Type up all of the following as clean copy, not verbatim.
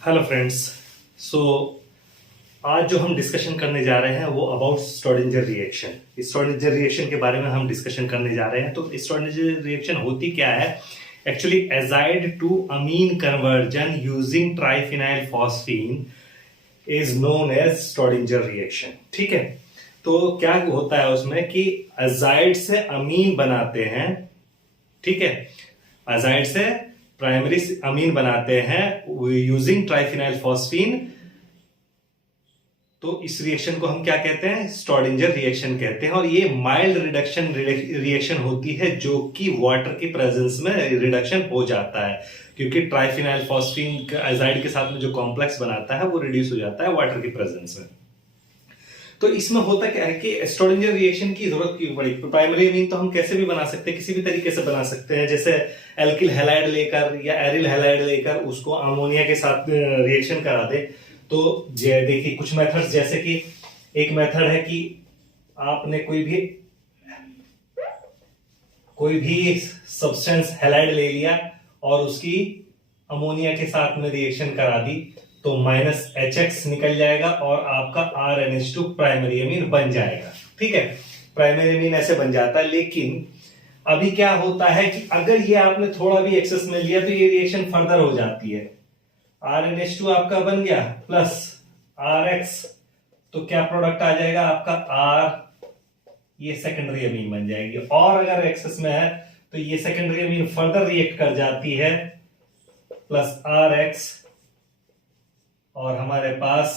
Hello friends. सो आज जो हम डिस्कशन करने जा रहे हैं वो अबाउट स्टोडिंजर रिएक्शन। स्टोडिंजर रिएक्शन के बारे में हम डिस्कशन करने जा रहे हैं। तो स्टोडिंजर रिएक्शन होती क्या है? Actually azide to amine conversion using triphenyl phosphine is known as Staudinger reaction. ठीक है, तो क्या होता है उसमें कि एजाइड से अमीन बनाते हैं। ठीक है, एजाइड से प्राइमरी अमीन बनाते हैं यूजिंग ट्राइफिनाइल फॉस्फीन। तो इस रिएक्शन को हम क्या कहते हैं? स्टोडिंजर रिएक्शन कहते हैं। और ये माइल्ड रिडक्शन रिएक्शन होती है जो कि वाटर के प्रेजेंस में रिडक्शन हो जाता है, क्योंकि ट्राइफिनाइल फॉस्फीन एजाइड के साथ में जो कॉम्प्लेक्स बनाता है वो रिड्यूस हो जाता है वाटर के प्रेजेंस में। तो इसमें होता क्या है कि स्टोडिंजर रिएक्शन की जरूरत क्यों पड़ी? प्राइमरी अमीन तो हम कैसे भी बना सकते हैं, किसी भी तरीके से बना सकते हैं, जैसे एल्किल हैलाइड लेकर या एरिल हैलाइड लेकर उसको अमोनिया के साथ रिएक्शन करा दे। तो देखिए कुछ मेथड्स, जैसे कि एक मेथड है कि आपने कोई भी सब्सटेंस हैलाइड ले लिया और उसकी अमोनिया के साथ में रिएक्शन करा दी, तो -HX निकल जाएगा और आपका RNH2 प्राइमरी अमीन बन जाएगा। ठीक है, प्राइमरी अमीन ऐसे बन जाता है। लेकिन अभी क्या होता है कि अगर ये आपने थोड़ा भी एक्सेस में लिया तो ये रिएक्शन फर्दर हो जाती है। RNH2 आपका बन गया प्लस RX, तो क्या प्रोडक्ट आ जाएगा आपका R, ये सेकेंडरी अमीन बन जाएगी। और अगर एक्सेस में है तो ये सेकेंडरी अमीन फर्दर रिएक्ट कर जाती है प्लस RX, और हमारे पास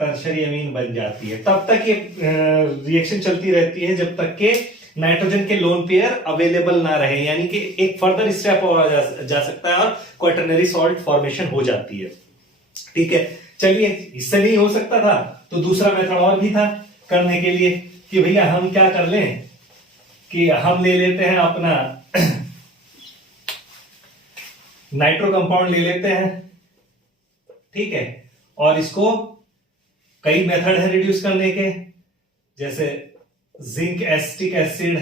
टर्शरी अमीन बन जाती है। तब तक ये रिएक्शन चलती रहती है जब तक के नाइट्रोजन के लोन पेयर अवेलेबल ना रहे, यानी कि एक फर्दर स्टेप और जा सकता है और क्वाटरनरी सॉल्ट फॉर्मेशन हो जाती है। ठीक है, चलिए, इससे नहीं हो सकता था तो दूसरा मेथड और भी था करने के लिए कि भैया हम क्या कर लें कि हम ले लेते हैं अपना नाइट्रो कंपाउंड ले लेते हैं। ठीक है, और इसको कई मेथड है रिड्यूस करने के, जैसे zinc acetic acid,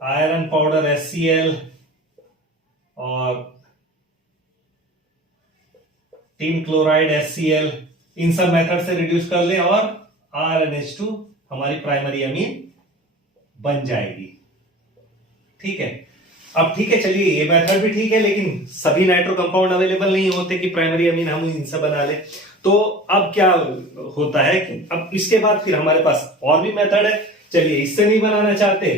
iron powder HCl और टिन क्लोराइड HCl, इन सब मेथड से रिड्यूस कर ले और RNH2 हमारी प्राइमरी अमीन बन जाएगी। ठीक है, अब ठीक है, चलिए ये मेथड भी ठीक है, लेकिन सभी नाइट्रो कंपाउंड अवेलेबल नहीं होते कि प्राइमरी अमीन हम इनसे बना ले। तो अब क्या होता है कि अब इसके बाद फिर हमारे पास और भी मेथड है। चलिए, इससे नहीं बनाना चाहते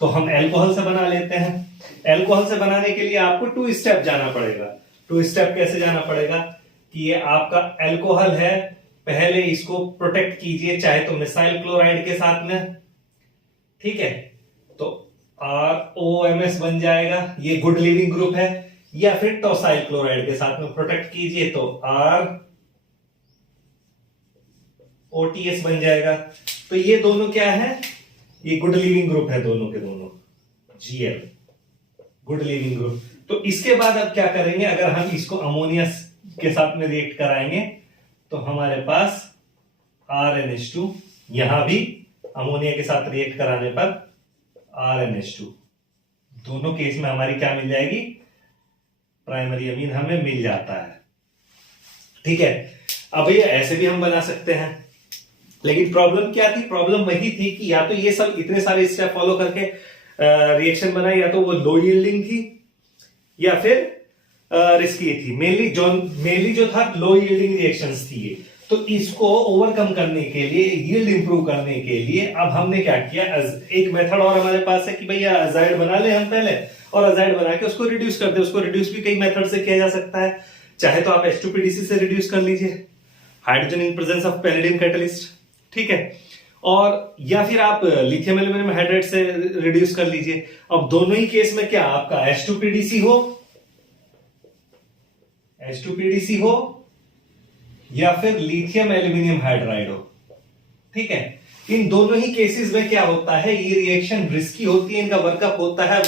तो हम एल्कोहल से बना लेते हैं। एल्कोहल से बनाने के लिए आपको 2 स्टेप जाना पड़ेगा। 2 स्टेप कैसे जाना पड़ेगा कि ये आपका एल्कोहल है, पहले इसको प्रोटेक्ट कीजिए, चाहे तो मिसाइल क्लोराइड के साथ में। ठीक है, तो ROMS बन जाएगा, ये गुड लिविंग ग्रुप है, या फिर टॉसाइल क्लोराइड के साथ में प्रोटेक्ट कीजिए तो ROTS बन जाएगा। तो ये दोनों क्या है? ये गुड लिविंग ग्रुप है, दोनों के दोनों GL, गुड लिविंग ग्रुप। तो इसके बाद अब क्या करेंगे? अगर हम इसको अमोनिया के साथ में रिएक्ट कराएंगे तो हमारे पास RNH2, यहां भी अमोनिया के साथ रिएक्ट कराने पर RNH2, दोनों केस में हमारी क्या मिल जाएगी? प्राइमरी अमीन हमें मिल जाता है। ठीक है, अब ये ऐसे भी हम बना सकते हैं, लेकिन प्रॉब्लम क्या थी? प्रॉब्लम वही थी कि या तो ये सब इतने सारे स्टेप फॉलो करके रिएक्शन बनाए, या तो वो लो यील्डिंग थी या फिर रिस्की थी। मेनली जो था लो यील्डिंग रिएक्शंस थी ये। तो इसको ओवरकम करने के लिए, यील्ड इंप्रूव करने के लिए अब हमने क्या किया? एक मेथड और हमारे पास है कि भैया एजाइड बना ले हम पहले, और एजाइड बना के उसको रिड्यूस कर दे। उसको रिड्यूस भी कई मेथड से किया जा सकता है। चाहे तो आप H2PDC से रिड्यूस कर लीजिए, hydrogen in presence of palladium catalyst. ठीक है, और या फिर आप लिथियम एल्यूमिनियम हाइड्राइड से रिड्यूस कर लीजिए। अब दोनों ही केस में क्या आपका H2PDC हो या फिर लिथियम एल्यूमिनियम हाइड्राइड हो। ठीक है, इन दोनों ही केसेस में क्या होता है? ये रिएक्शन रिस्की होती है, इनका वर्कअप होता है,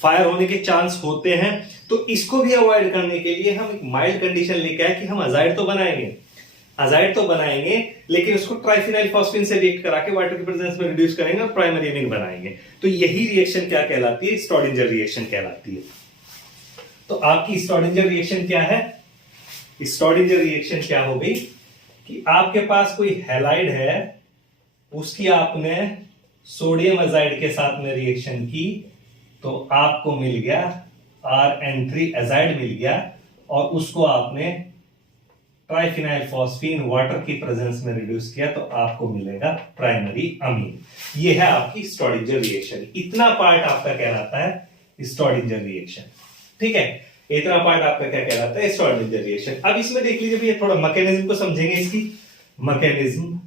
फायर होने के चांस होते हैं। तो इसको भी अवॉइड करने के लिए हम एक माइल्ड कंडीशन लेके आए कि हम अजाइड तो बनाएंगे, लेकिन उसको ट्राइफिनाइल फॉस्फीन से रिएक्ट करा के वाटर के प्रेजेंस में रिड्यूस करेंगे और प्राइमरी अमीन बनाएंगे। तो यही रिएक्शन क्या कहलाती है? स्टोडिंजर रिएक्शन कहलाती है। तो आपकी स्टॉर्डिंजर रिएक्शन क्या है? स्टॉर्डिंजर रिएक्शन क्या हो गई कि आपके पास कोई हैलाइड है, उसकी आपने सोडियम एजाइड के साथ में रिएक्शन की, तो आपको मिल गया RN3 एजाइड मिल गया, और उसको आपने ट्राइफिनाइल फॉस्फीन वाटर की प्रेजेंस में रिड्यूस किया, तो आपको मिलेगा प्राइमरी अमीन। ये है आपकी स्टॉर्डिंजर रिएक्शन। इतना पार्ट आपका कहलाता है स्टॉर्डिंजर रिएक्शन। ठीक है, इतना पार्ट आपका क्या कहलाता है? स्टॉर्डिंजर रिएक्शन। अब इसमें देख लीजिए भैया, थोड़ा मैकेनिज्म को समझेंगे, इसकी मैकेनिज्म।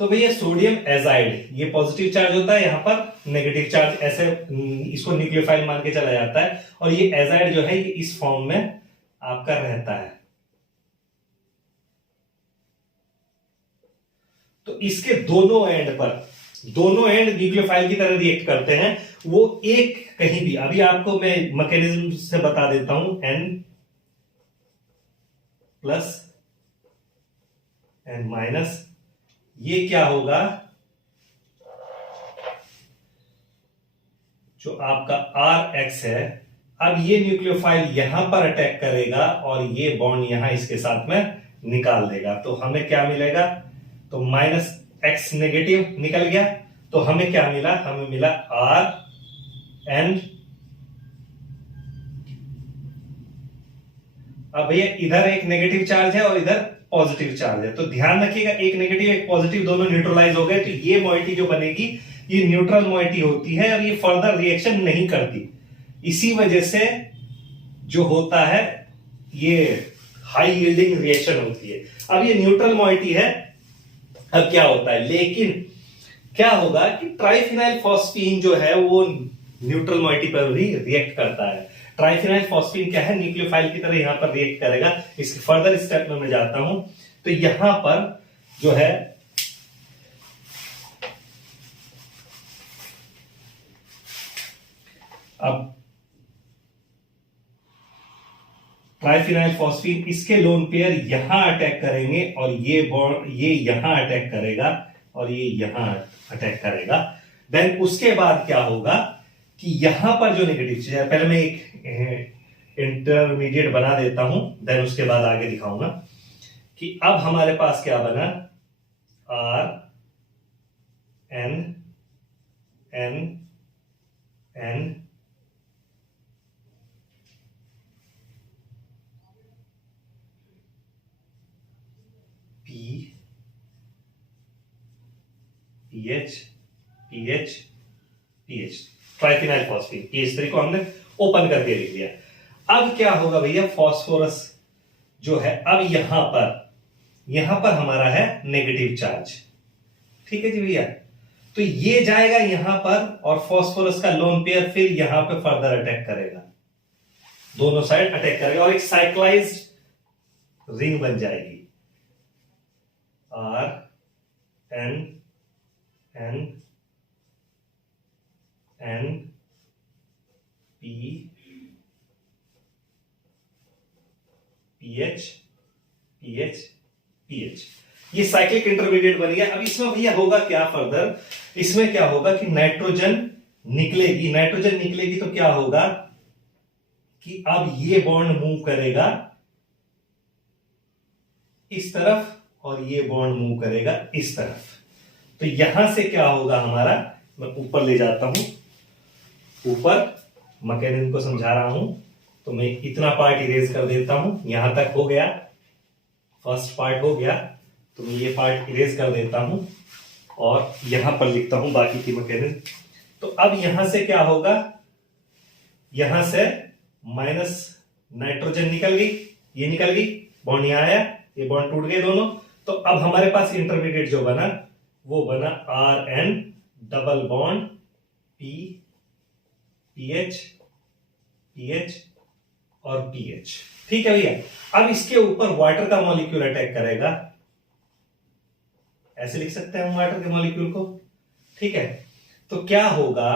तो भैया सोडियम एजाइड ये पॉजिटिव चार्ज होता है, यहां पर नेगेटिव चार्ज, ऐसे इसको न्यूक्लियोफाइल मान के चला जाता है, और ये एजाइड जो है ये इस फॉर्म में आपका रहता है। तो इसके दोनों एंड पर, दोनों एंड न्यूक्लियोफाइल की तरह रिएक्ट करते हैं। वो एक कहीं भी, अभी आपको मैं मैकेनिज्म से बता देता हूं, N प्लस N माइनस, ये क्या होगा, जो आपका RX है, अब ये न्यूक्लियोफाइल यहां पर अटैक करेगा और ये बॉन्ड यहां इसके साथ में निकाल देगा, तो हमें क्या मिलेगा? तो -X नेगेटिव निकल गया, तो हमें क्या मिला? हमें मिला RN। अब भैया इधर एक नेगेटिव चार्ज है और इधर पॉजिटिव चार्ज है, तो ध्यान रखिएगा, एक नेगेटिव एक पॉजिटिव दोनों न्यूट्रलाइज हो गए, तो ये मॉइटी जो बनेगी ये न्यूट्रल मॉइटी होती है, और ये फर्दर रिएक्शन नहीं करती। इसी वजह से जो होता है ये हाई यील्डिंग रिएक्शन होती है। अब ये न्यूट्रल मॉइटी है, अब क्या होता है, लेकिन क्या होगा कि ट्राइफिनाइल फॉस्फीन जो है वो न्यूट्रल मॉइटी पर भी रिएक्ट करता है। ट्राइफिनाइल फॉस्फीन क्या है, न्यूक्लियोफाइल की तरह यहां पर रिएक्ट करेगा। इसके फर्दर स्टेप में मैं जाता हूं, तो यहां पर जो है अब ट्राइफिनाइल फॉस्फीन इसके लोन पेयर यहां अटैक करेंगे, और ये बॉन्ड ये यहां अटैक करेगा और ये यहां अटैक करेगा। देन उसके बाद क्या होगा कि यहां पर जो नेगेटिव चीज है, पहले मैं एक इंटरमीडिएट बना देता हूं, देन उसके बाद आगे दिखाऊंगा कि अब हमारे पास क्या बना, RN PH PH PH, triphenyl phosphine, PH3 को हमने ओपन करके लिख लिया। अब क्या होगा भैया, फास्फोरस जो है, अब यहां पर हमारा है नेगेटिव चार्ज। ठीक है जी भैया, तो ये जाएगा यहां पर, और फास्फोरस का लोन पेयर फिर यहां पे फर्दर अटैक करेगा, दोनों साइड अटैक करेगा, और एक साइक्लाइज्ड रिंग बन जाएगी, RN PH PH PH, ये साइक्लिक इंटरमीडिएट बन गया। अब इसमें भैया होगा क्या फर्दर, इसमें क्या होगा कि नाइट्रोजन निकलेगी, तो क्या होगा कि अब ये बॉन्ड मूव करेगा इस तरफ, और ये बॉन्ड मूव करेगा इस तरफ। तो यहां से क्या होगा हमारा, मैं ऊपर ले जाता हूं, ऊपर मैकेनिज्म को समझा रहा हूं, तो मैं इतना पार्ट इरेज कर देता हूं, यहां तक हो गया, फर्स्ट पार्ट हो गया, तो मैं ये पार्ट इरेज कर देता हूं और यहां पर लिखता हूं बाकी की मैकेनिज्म। तो अब यहां से क्या होगा, यहां से माइनस नाइट्रोजन निकल गई, ये निकल गई, बॉन्ड यहां आया, ये बॉन्ड टूट गए दोनों। तो अब हमारे पास इंटरमीडिएट जो बना वो बना RN double bond PH PH और PH। ठीक है भैया, अब इसके ऊपर वाटर का मॉलिक्यूल अटैक करेगा, ऐसे लिख सकते हैं हम वाटर के मॉलिक्यूल को। ठीक है, तो क्या होगा,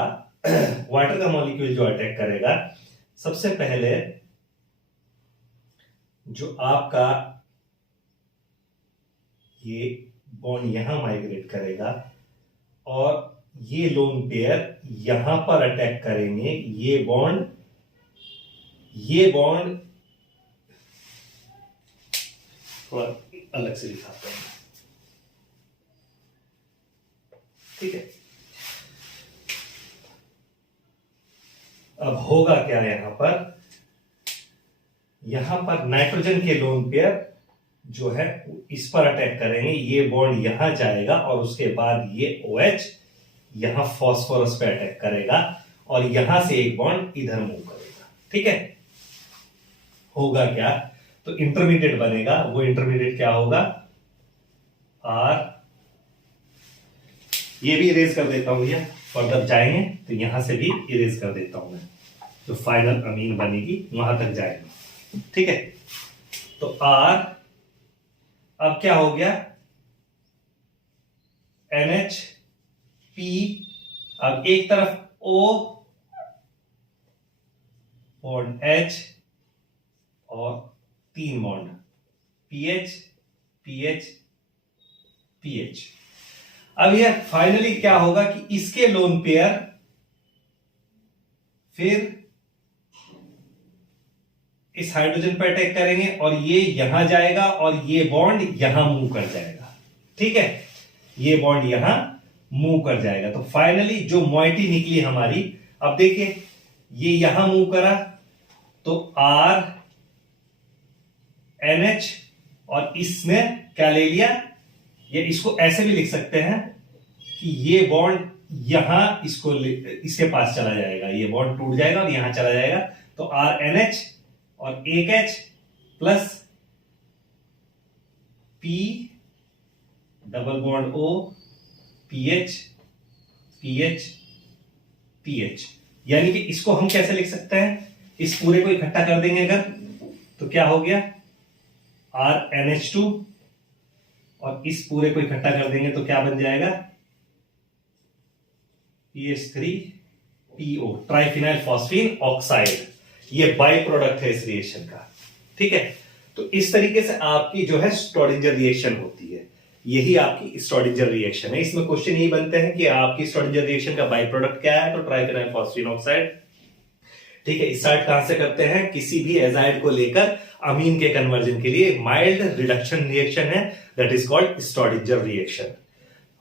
वाटर का मॉलिक्यूल जो अटैक करेगा, सबसे पहले जो आपका ये बॉन्ड यहां माइग्रेट करेगा, और ये लोन पेयर यहां पर अटैक करेंगे, ये बॉन्ड थोड़ा अलग से दिखाते हैं, ठीक है। अब होगा क्या, यहां पर नाइट्रोजन के लोन पेयर जो है इस पर अटैक करेंगे, ये बॉन्ड यहां जाएगा और उसके बाद ये OH यहां फास्फोरस पे अटैक करेगा और यहां से एक बॉन्ड इधर मूव करेगा, ठीक है। होगा क्या, तो इंटरमीडिएट बनेगा, वो इंटरमीडिएट क्या होगा, R, ये भी इरेज कर देता हूं भैया, फर्दर जाएंगे तो यहां से भी इरेज कर देता हूं मैं, जो फाइनल अमीन बनेगी वहां तक जाएगा, ठीक है। तो R अब क्या हो गया, NH P, अब एक तरफ O बॉन्ड H और 3 बॉन्ड PH PH PH। अब यह फाइनली क्या होगा कि इसके लोन पेयर फिर इस हाइड्रोजन पर अटैक करेंगे और ये यहां जाएगा और ये बॉन्ड यहां मूव कर जाएगा, ठीक है, ये बॉन्ड यहां मूव कर जाएगा। तो फाइनली जो मॉइटी निकली हमारी, अब देखिए ये यहां मूव करा तो R NH और इसने क्या ले लिया, ये इसको ऐसे भी लिख सकते हैं कि ये बॉन्ड यहां इसके पास चला जाएगा, ये बॉन्ड टूट जाएगा और यहां चला जाएगा, तो RNH और एक H plus P double bond O PH PH PH। यानी कि इसको हम कैसे लिख सकते हैं, इस पूरे को इकट्ठा कर देंगे अगर, तो क्या हो गया RNH2 और इस पूरे को इकट्ठा कर देंगे तो क्या बन जाएगा PH3PO, ट्राइफिनाइल फॉस्फीन ऑक्साइड। ये बाई प्रोडक्ट है इस रिएक्शन का, ठीक है। तो इस तरीके से आपकी जो है स्ट्रोडिंजर रिएक्शन होती है, यही आपकी स्ट्रोडिंजर रिएक्शन है। इसमें क्वेश्चन यही बनते हैं कि आपकी स्ट्रोडिंजर रिएक्शन का बाई प्रोडक्ट क्या है, तो ट्राइफिनाइल फॉस्फीन ऑक्साइड, ठीक है। स्टार्ट कहां से करते हैं, किसी भी एजाइड को लेकर अमीन के कन्वर्जन के लिए माइल्ड रिडक्शन रिएक्शन है, that is called schrodinger reaction.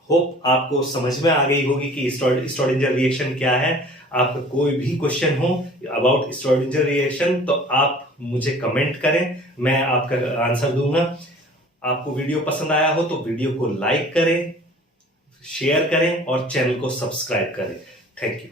Hope आपको समझ में आ गई होगी कि स्ट्रोडिंजर रिएक्शन क्या है। आपका कोई भी क्वेश्चन हो अबाउट स्ट्रोडिंजर रिएक्शन तो आप मुझे कमेंट करें, मैं आपका आंसर दूंगा। आपको वीडियो पसंद आया हो तो वीडियो को लाइक करें, शेयर करें और चैनल को सब्सक्राइब करें। Thank you.